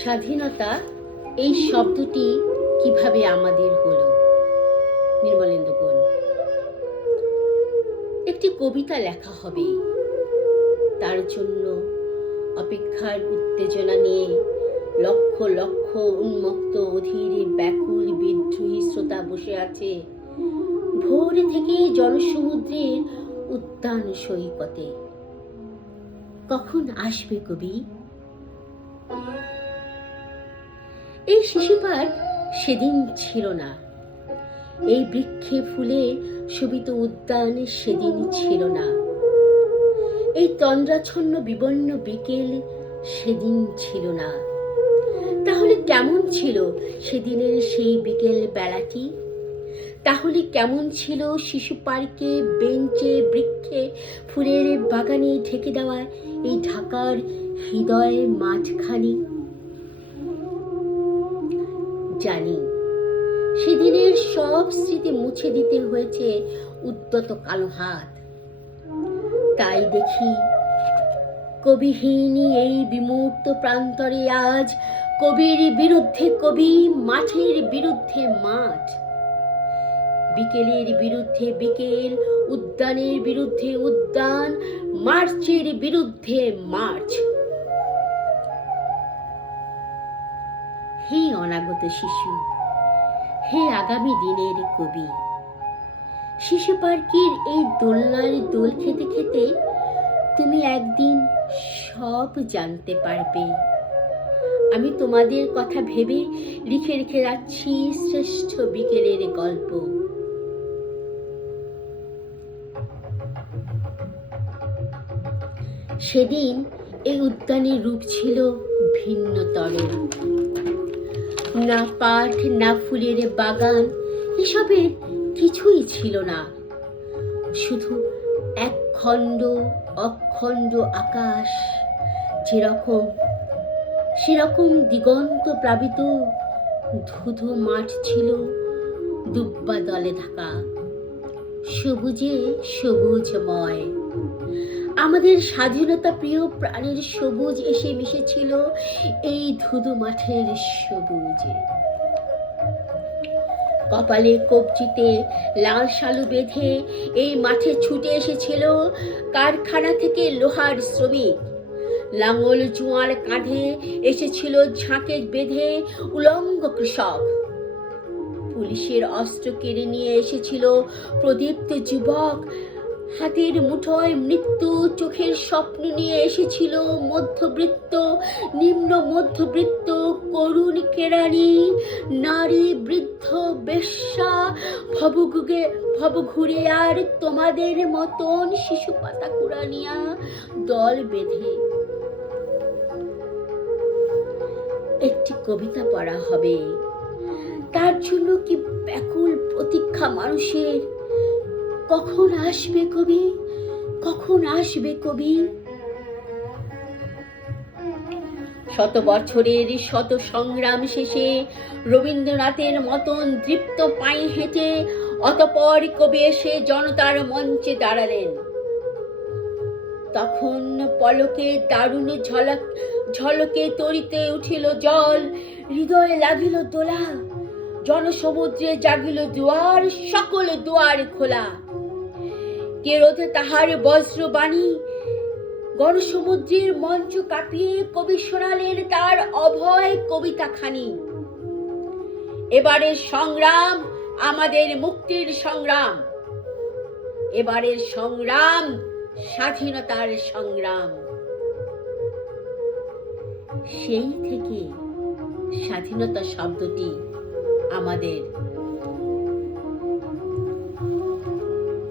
স্বাধীনতা এই শব্দটি কিভাবে আমাদের হলো? নির্মলেন্দু গুণ। একটি কবিতা লেখা হবে, তার জন্য অপেক্ষার উত্তেজনা নিয়ে লক্ষ লক্ষ উন্মত্ত অধীর ব্যাকুল বিদ্রোহী শ্রোতা বসে আছে ভোর থেকে জনসমুদ্রের উদ্যান সৈকতে। কখন আসবে কবি? এই শিশু পার্ক সেদিন ছিল না, এই বৃক্ষে ফুলে শোভিত উদ্যান সেদিন ছিল না, এই তন্দ্রাচ্ছন্ন বিবর্ণ বিকেল সেদিন ছিল না। তাহলে কেমন ছিল সেদিনের সেই বিকেল বেলাটি? তাহলে কেমন ছিল শিশু পার্কে, বেঞ্চে, বৃক্ষে, ফুলের বাগানে ঢেকে দেওয়া এই ঢাকার হৃদয় মাঠখানি? জানি সেদিনের সব স্মৃতি মুছে দিতে হয়েছে উদ্যত কালো হাত। তাই দেখি কবিহীন এই বিমূর্ত প্রান্তরে আজ কবির বিরুদ্ধে কবি, মাঠের বিরুদ্ধে মাঠ, বিকেলের বিরুদ্ধে বিকেল, উদ্যানের বিরুদ্ধে উদ্যান, মার্চের বিরুদ্ধে মার্চ। হে অনাগত শিশু, হে আগামী দিনের কবি, শিশু পার্কের এই দোলনার দোল খেতে খেতে তুমি একদিন সব জানতে পারবে। আমি তোমাদের কথা ভেবে লিখে রেখে যাচ্ছি শ্রেষ্ঠ বিকেলের গল্প। সেদিন এই উদ্যানের রূপ ছিল ভিন্নতর। না পাঠ, না ফুলের বাগান, এসবের কিছুই ছিল না। শুধু এক খণ্ড অখণ্ড আকাশ, যেরকম সেরকম দিগন্ত প্লাবিত ধুধু মাঠ ছিল দুব্বা দলে ঢাকা, সবুজে সবুজময়। আমাদের স্বাধীনতা প্রিয় প্রাণের সবুজ এসে মিশেছিল এই ধুধু মাঠের সবুজে। কপালে কবজিতে লাল শালু বেঁধে এই মাঠে ছুটে এসেছিল কারখানা থেকে লোহার শ্রমিক। লাঙল জোয়ার কাঁধে এসেছিল ঝাঁকে বেঁধে উলঙ্গ কৃষক। পুলিশের অস্ত্র কেড়ে নিয়ে এসেছিল প্রদীপ্ত যুবক। হাতের মুঠোয় মৃত্যু, চোখের স্বপ্ন নিয়ে এসেছিল মধ্যবিত্ত, নিম্ন মধ্যবিত্ত, করুণ কেরানি, নারী, বৃদ্ধ, বেশ্যা, ভবঘুরে আর তোমাদের মতন শিশু পাতা কুড়ানিয়া দল বেঁধে। একটি কবিতা পড়া হবে, তার জন্য কি ব্যাকুল প্রতীক্ষা মানুষের। কখন আসবে কবি, কখন আসবে কবি? শত বছরের শত সংগ্রাম শেষে রবীন্দ্রনাথের মতন দৃপ্ত পায়ে হেঁটে অতঃপর কবি এসে জনতার মঞ্চে দাঁড়ালেন। তখন পলকে দারুণ ঝলকে তরিতে উঠিল জল, হৃদয়ে লাগিল দোলা, জনসমুদ্রে জাগিল দুয়ার, সকল দুয়ার খোলা। কে রোধে তাহার বজ্রবাণী? গণসমুদ্রের মঞ্চ কাঁপিয়ে কবি শোনালেন তার অভয় কবিতা খানি। এবারের সংগ্রাম আমাদের মুক্তির সংগ্রাম, এবারের সংগ্রাম স্বাধীনতার সংগ্রাম। সেই থেকে স্বাধীনতা শব্দটি আমাদের